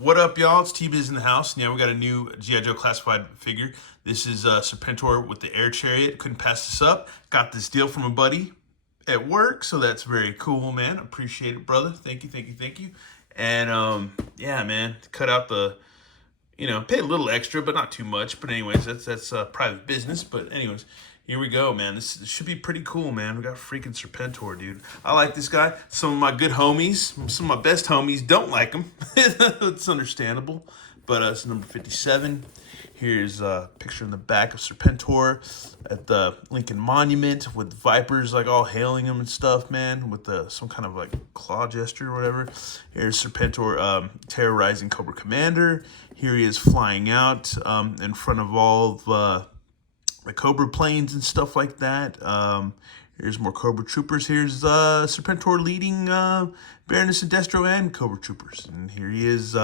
What up, y'all? It's T-Biz in the house. Now we got a new G.I. Joe classified figure. This is Serpentor with the Air Chariot. Couldn't pass this up. Got this deal from a buddy at work, so that's very cool, man. Appreciate it, brother. Thank you, thank you, thank you. And yeah, man, cut out the, pay a little extra, but not too much. But anyways, that's private business. But anyways, here we go, man. This should be pretty cool, man. We got freaking Serpentor, dude. I like this guy. Some of my good homies, some of my best homies don't like him. It's understandable. But it's number 57. Here's a picture in the back of Serpentor at the Lincoln Monument with Vipers like all hailing him and stuff, man, with some kind of like claw gesture or whatever. Here's Serpentor terrorizing Cobra Commander. Here he is flying out in front of all of the Cobra planes and stuff like that. Here's more Cobra Troopers. Here's Serpentor leading Baroness and Destro and Cobra Troopers. And here he is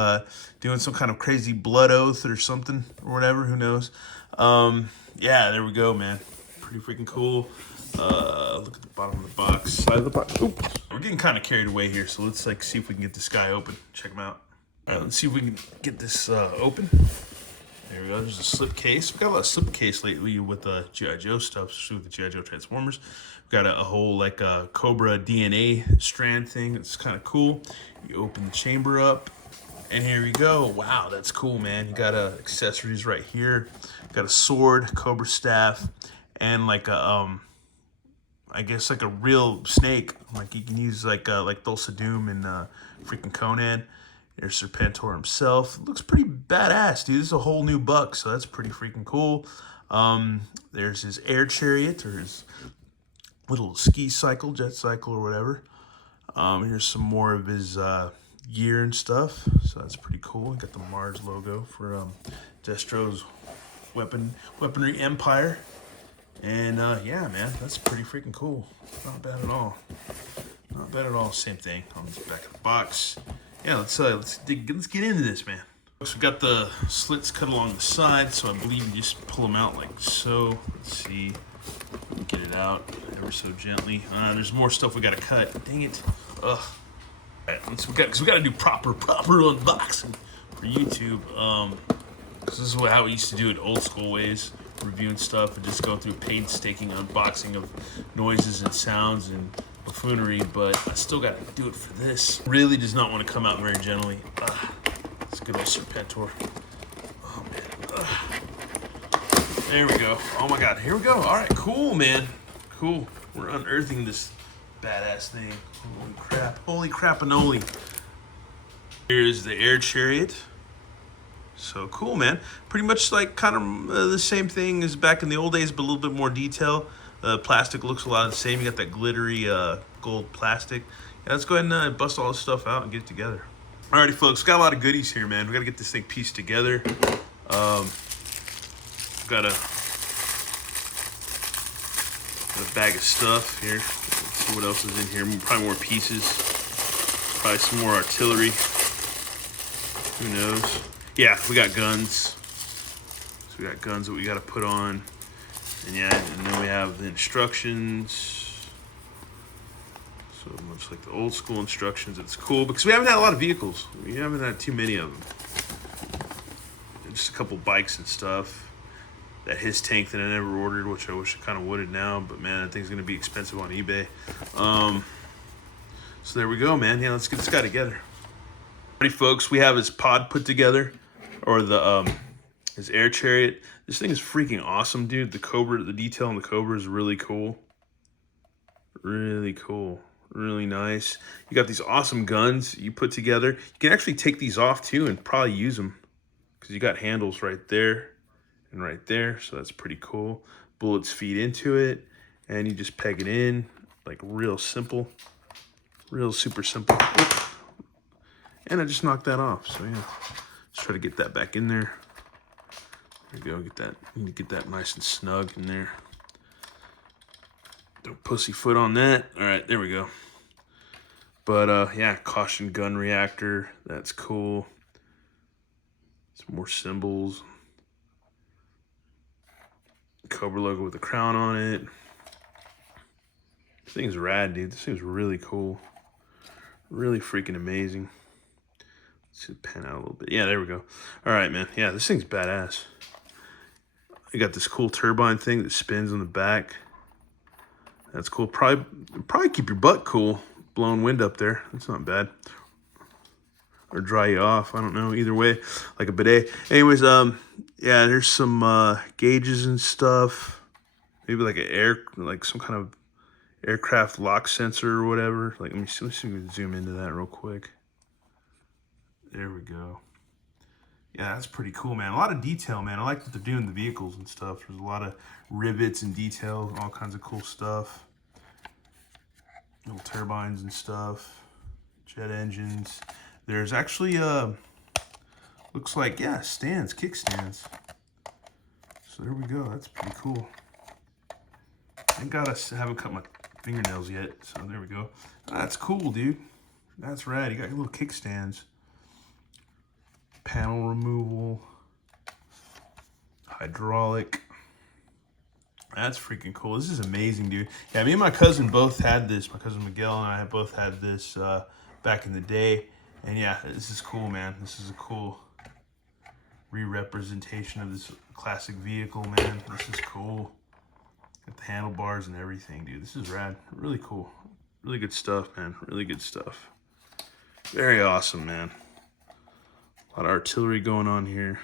doing some kind of crazy blood oath or something or whatever. Who knows? Yeah, there we go, man. Pretty freaking cool. Look at the bottom of the box. Side of the box. Oops. We're getting kind of carried away here, so let's see if we can get this guy open. Check him out. All right, let's see if we can get this open. There we go. There's a slip case. We've got a lot of slip case lately with G.I. Joe stuff, especially with the G.I. Joe Transformers. We've got a whole like Cobra DNA strand thing. It's kind of cool. You open the chamber up, and here you go. Wow, that's cool, man. You got accessories right here. Got a sword, Cobra staff, and like a I guess like a real snake. Like you can use like Thulsa Doom and freaking Conan. There's Serpentor himself. Looks pretty badass, dude. This is a whole new buck, so that's pretty freaking cool. There's his air chariot, or his little ski cycle, jet cycle, or whatever. Here's some more of his gear and stuff, so that's pretty cool. Got the Mars logo for Destro's weaponry empire. And yeah, man, that's pretty freaking cool. Not bad at all. Not bad at all. Same thing on the back of the box. Yeah, let's get into this, man. So we got the slits cut along the side, so I believe you just pull them out like so. Let's see, get it out ever so gently. There's more stuff we gotta cut. Dang it! Ugh. All right, we gotta do proper unboxing for YouTube. Because this is how we used to do it old school ways, reviewing stuff and just go through painstaking unboxing of noises and sounds and buffoonery, but I still got to do it for this. Really does not want to come out very gently. It's good old Serpentor. Oh, man. There we go. Oh, my God. Here we go. All right. Cool, man. Cool. We're unearthing this badass thing. Holy crap. Holy crap-a-noli. Here's the air chariot. So cool, man. Pretty much like kind of the same thing as back in the old days, but a little bit more detail. The plastic looks a lot the same. You got that glittery gold plastic. Yeah, let's go ahead and bust all this stuff out and get it together. Alrighty, folks. Got a lot of goodies here, man. We got to get this thing pieced together. Got a bag of stuff here. Let's see what else is in here. Probably more pieces. Probably some more artillery. Who knows? Yeah, we got guns. So we got guns that we got to put on. And yeah, and then we have the instructions. So much like the old school instructions. It's cool because we haven't had a lot of vehicles. We haven't had too many of them. Just a couple bikes and stuff. That his tank that I never ordered, which I wish I kind of would have now. But man, that thing's going to be expensive on eBay. So there we go, man. Yeah, let's get this guy together. Alrighty, folks, we have his pod put together. Or the his air chariot. This thing is freaking awesome, dude. The Cobra, the detail on the Cobra is really cool. Really cool. Really nice. You got these awesome guns you put together. You can actually take these off too and probably use them. Because you got handles right there and right there. So that's pretty cool. Bullets feed into it. And you just peg it in. Like real simple. Real super simple. Oop. And I just knocked that off. So yeah. Let's try to get that back in there. There we go. Get that. Need to get that nice and snug in there. Don't pussyfoot on that. All right, there we go. But yeah, caution gun reactor. That's cool. Some more symbols. Cobra logo with the crown on it. This thing's rad, dude. This thing's really cool. Really freaking amazing. Should pan out a little bit. Yeah, there we go. All right, man. Yeah, this thing's badass. You got this cool turbine thing that spins on the back. That's cool. Probably keep your butt cool, blowing wind up there. That's not bad. Or dry you off. I don't know. Either way, like a bidet. Anyways, yeah, there's some gauges and stuff. Maybe like like some kind of aircraft lock sensor or whatever. Like, let me see if we can zoom into that real quick. There we go. Yeah, that's pretty cool, man. A lot of detail, man. I like what they're doing, the vehicles and stuff. There's a lot of rivets and detail, all kinds of cool stuff. Little turbines and stuff. Jet engines. There's actually, looks like, yeah, stands, kickstands. So there we go. That's pretty cool. Thank God I haven't cut my fingernails yet. So there we go. That's cool, dude. That's rad. You got your little kickstands. Panel removal. Hydraulic. That's freaking cool. This is amazing, dude. Yeah, me and my cousin both had this. My cousin Miguel and I have both had this back in the day. And yeah, this is cool, man. This is a cool re-representation of this classic vehicle, man. This is cool. Got the handlebars and everything, dude. This is rad. Really cool. Really good stuff, man. Really good stuff. Very awesome, man. A lot of artillery going on here.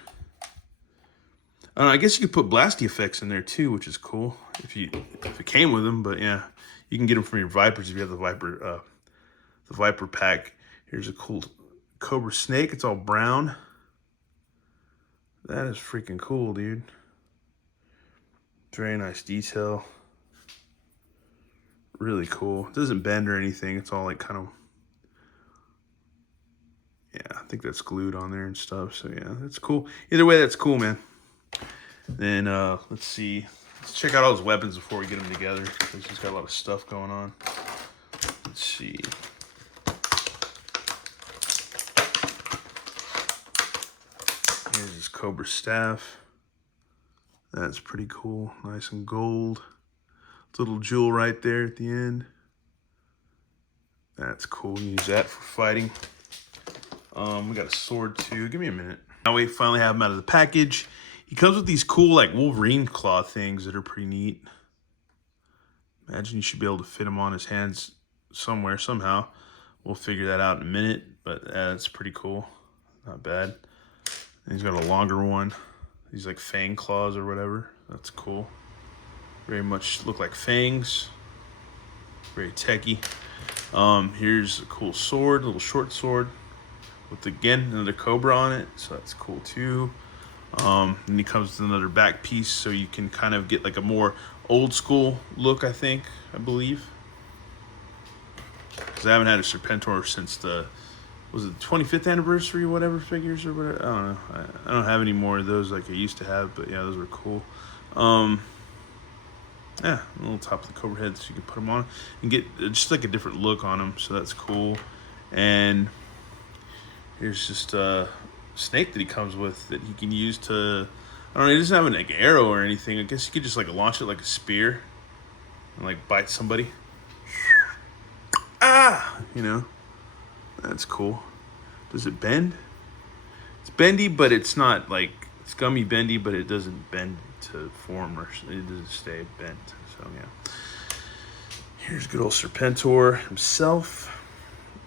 I guess you could put blasty effects in there too, which is cool if it came with them. But yeah, you can get them from your Vipers if you have the Viper pack. Here's a cool Cobra snake. It's all brown. That is freaking cool, dude. Very nice detail. Really cool. It doesn't bend or anything. It's all like kind of, yeah, I think that's glued on there and stuff. So yeah, that's cool. Either way, that's cool, man. Then let's see. Let's check out all his weapons before we get them together. He's just got a lot of stuff going on. Let's see. Here's his Cobra staff. That's pretty cool. Nice and gold. Little jewel right there at the end. That's cool. Use that for fighting. We got a sword too. Give me a minute. Now we finally have him out of the package. He comes with these cool like Wolverine claw things that are pretty neat. Imagine you should be able to fit him on his hands somewhere, somehow. We'll figure that out in a minute, but that's pretty cool. Not bad. And he's got a longer one. These like fang claws or whatever. That's cool. Very much look like fangs. Very techy. Here's a cool sword, a little short sword with again another Cobra on it. So that's cool too. And he comes with another back piece, so you can kind of get like a more old school look, I believe. Because I haven't had a Serpentor since was it the 25th anniversary, whatever figures or whatever. I don't know. I don't have any more of those like I used to have, but yeah, those were cool. Yeah, a little top of the Cobra head, so you can put them on and get just like a different look on them. So that's cool. And here's just a snake that he comes with that he can use to, I don't know, he doesn't have an like, arrow or anything. I guess you could just like launch it like a spear and like bite somebody. Ah, you know, that's cool. Does it bend? It's bendy, but it's not like, it's gummy bendy, but it doesn't bend to form, or it doesn't stay bent. So yeah, here's good old Serpentor himself,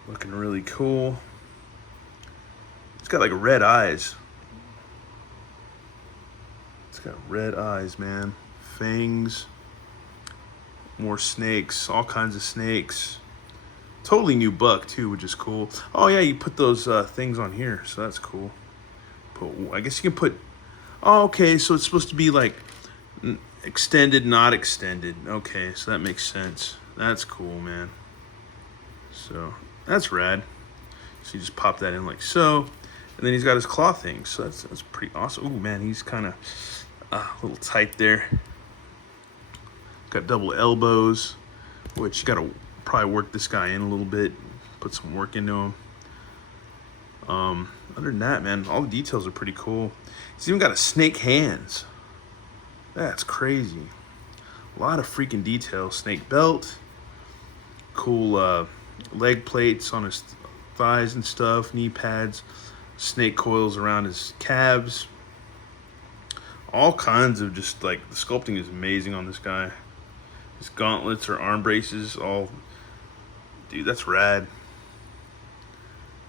looking really cool. It's got like red eyes. It's got red eyes, man. Fangs. More snakes, all kinds of snakes. Totally new buck too, which is cool. Oh yeah, you put those things on here, so that's cool. I guess you can put, oh, okay, so it's supposed to be like extended, not extended. Okay, so that makes sense. That's cool, man. So that's rad. So you just pop that in like so, and then he's got his claw thing. So that's pretty awesome. Oh man, he's kind of a little tight there. Got double elbows, which you got to probably work this guy in a little bit, put some work into him. Other than that, man, all the details are pretty cool. He's even got a snake hands. That's crazy. A lot of freaking detail. Snake belt. Cool leg plates on his thighs and stuff. Knee pads. snake coils around his calves. All kinds of just like, the sculpting is amazing on this guy. His gauntlets or arm braces, all, dude, that's rad.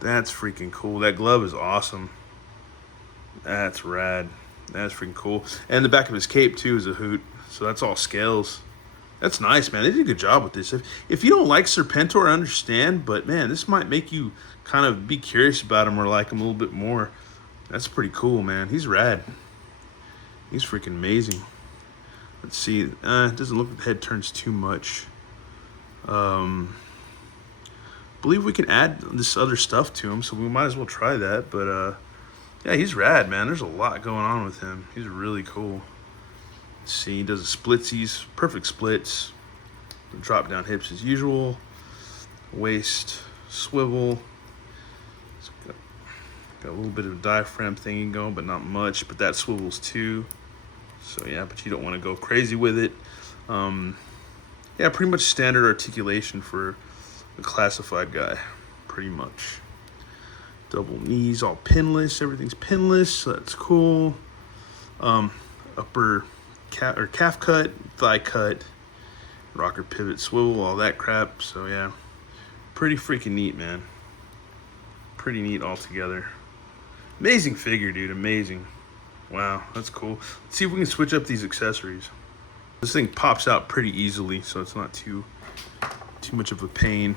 That's freaking cool. That glove is awesome. That's rad. That's freaking cool. And the back of his cape too is a hoot. So that's all scales. That's nice, man. They did a good job with this. If you don't like Serpentor, I understand, but man, this might make you kind of be curious about him or like him a little bit more. That's pretty cool, man. He's rad. He's freaking amazing. Let's see. It doesn't look like the head turns too much. Believe we can add this other stuff to him, so we might as well try that. But yeah, he's rad, man. There's a lot going on with him. He's really cool. Let's see, he does the splitsies, perfect splits. Drop down hips as usual. Waist swivel. It's got a little bit of diaphragm thingy going, but not much. But that swivels too. So yeah, but you don't want to go crazy with it. Yeah, pretty much standard articulation for a classified guy, pretty much. Double knees, all pinless. Everything's pinless, so that's cool. Upper calf cut, thigh cut, rocker pivot swivel, all that crap. So yeah, pretty freaking neat, man. Pretty neat altogether. Amazing figure, dude. Amazing. Wow, that's cool. Let's see if we can switch up these accessories. This thing pops out pretty easily, so it's not too much of a pain.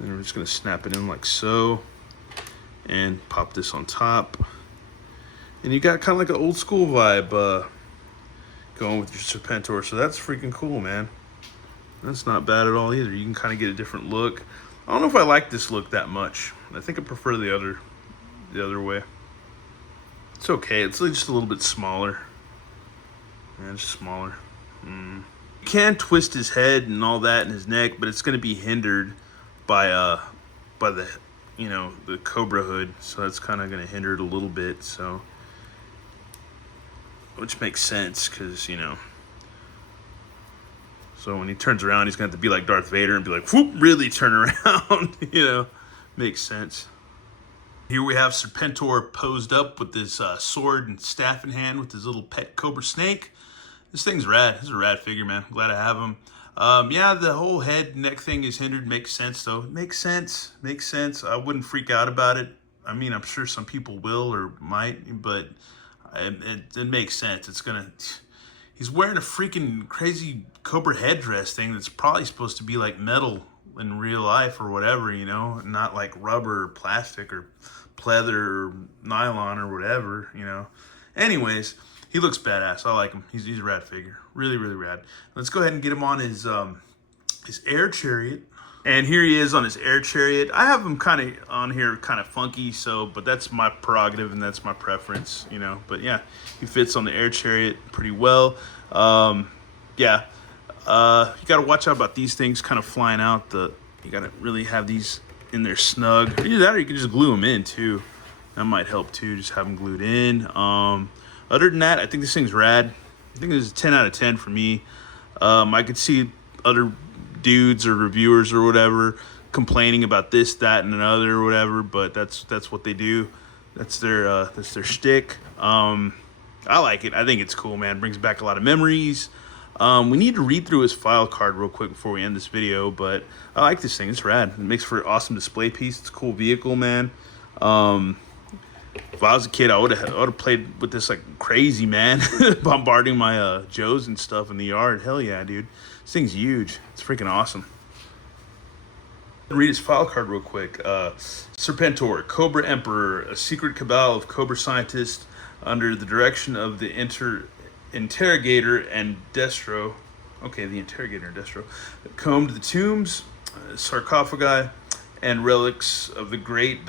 Then we're just gonna snap it in like so, and pop this on top. And you got kind of like an old school vibe going with your Serpentor, so that's freaking cool, man. That's not bad at all either. You can kind of get a different look. I don't know if I like this look that much. I think I prefer the other way. It's okay. It's just a little bit smaller. Yeah, just smaller. You can twist his head and all that and his neck, but it's going to be hindered by the the Cobra hood, so that's kind of going to hinder it a little bit. So, which makes sense because so when he turns around, he's going to have to be like Darth Vader and be like, whoop, really turn around. Makes sense. Here we have Serpentor posed up with his sword and staff in hand with his little pet Cobra snake. This thing's rad. This is a rad figure, man. I'm glad I have him. Yeah, the whole head neck thing is hindered. Makes sense, though. Makes sense. Makes sense. I wouldn't freak out about it. I mean, I'm sure some people will or might, but it makes sense. He's wearing a freaking crazy Cobra headdress thing that's probably supposed to be like metal in real life or whatever, not like rubber or plastic or pleather or nylon or whatever, Anyways, he looks badass. I like him. He's a rad figure. Really, really rad. Let's go ahead and get him on his air chariot. And here he is on his air chariot. I have him kind of on here kind of funky, but that's my prerogative and that's my preference, But yeah, he fits on the air chariot pretty well. Yeah. You got to watch out about these things kind of flying out. You got to really have these in there snug. Either that or you can just glue them in too. That might help too, just have them glued in. Other than that, I think this thing's rad. I think this is a 10 out of 10 for me. I could see other dudes or reviewers or whatever complaining about this, that, and another or whatever, but that's what they do. That's their shtick. I like it. I think it's cool, man. Brings back a lot of memories. We need to read through his file card real quick before we end this video, but I like this thing. It's rad. It makes for an awesome display piece. It's a cool vehicle, man. If I was a kid, I would have played with this like crazy, man. Bombarding my Joes and stuff in the yard. Hell yeah, dude. This thing's huge. It's freaking awesome. Read his file card real quick. Serpentor, Cobra Emperor, a secret cabal of Cobra scientists under the direction of the Interrogator and Destro. Okay, the Interrogator and Destro combed the tombs, sarcophagi, and relics of the great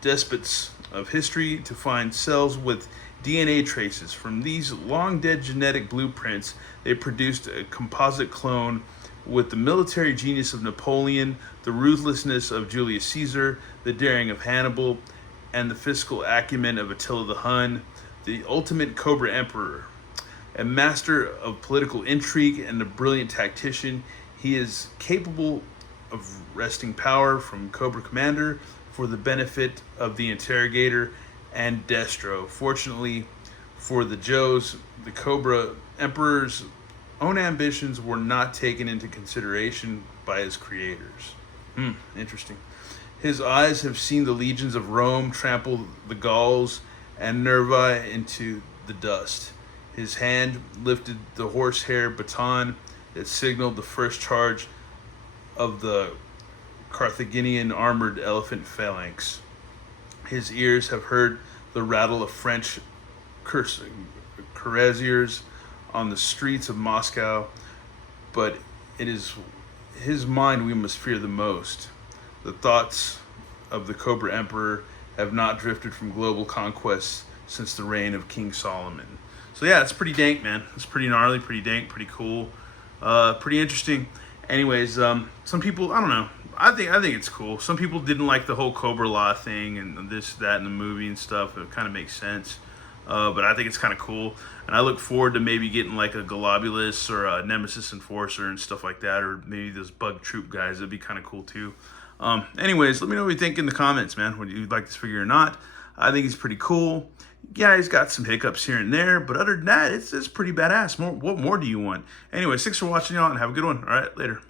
despots of history to find cells with DNA traces. From these long-dead genetic blueprints, they produced a composite clone with the military genius of Napoleon, the ruthlessness of Julius Caesar, the daring of Hannibal, and the fiscal acumen of Attila the Hun, the ultimate Cobra Emperor. A master of political intrigue and a brilliant tactician, he is capable of wresting power from Cobra Commander, for the benefit of the interrogator and Destro. Fortunately for the Joes, the Cobra Emperor's own ambitions were not taken into consideration by his creators. Interesting. His eyes have seen the legions of Rome trample the Gauls and Nervi into the dust. His hand lifted the horsehair baton that signaled the first charge of the Carthaginian armored elephant phalanx. His ears have heard the rattle of French cuirassiers on the streets of Moscow, but it is his mind we must fear the most. The thoughts of the Cobra Emperor have not drifted from global conquests since the reign of King Solomon. So yeah, it's pretty dank, man. It's pretty gnarly, pretty dank, pretty cool, pretty interesting. Anyways, some people, I don't know. I think it's cool. Some people didn't like the whole Cobra Law thing and this, that, in the movie and stuff. It kind of makes sense. But I think it's kind of cool. And I look forward to maybe getting like a Globulus or a Nemesis Enforcer and stuff like that. Or maybe those Bug Troop guys. That'd be kind of cool too. Anyways, let me know what you think in the comments, man. Would you like this figure or not? I think he's pretty cool. Yeah, he's got some hiccups here and there. But other than that, it's pretty badass. What more do you want? Anyway, thanks for watching, y'all. And have a good one. All right, later.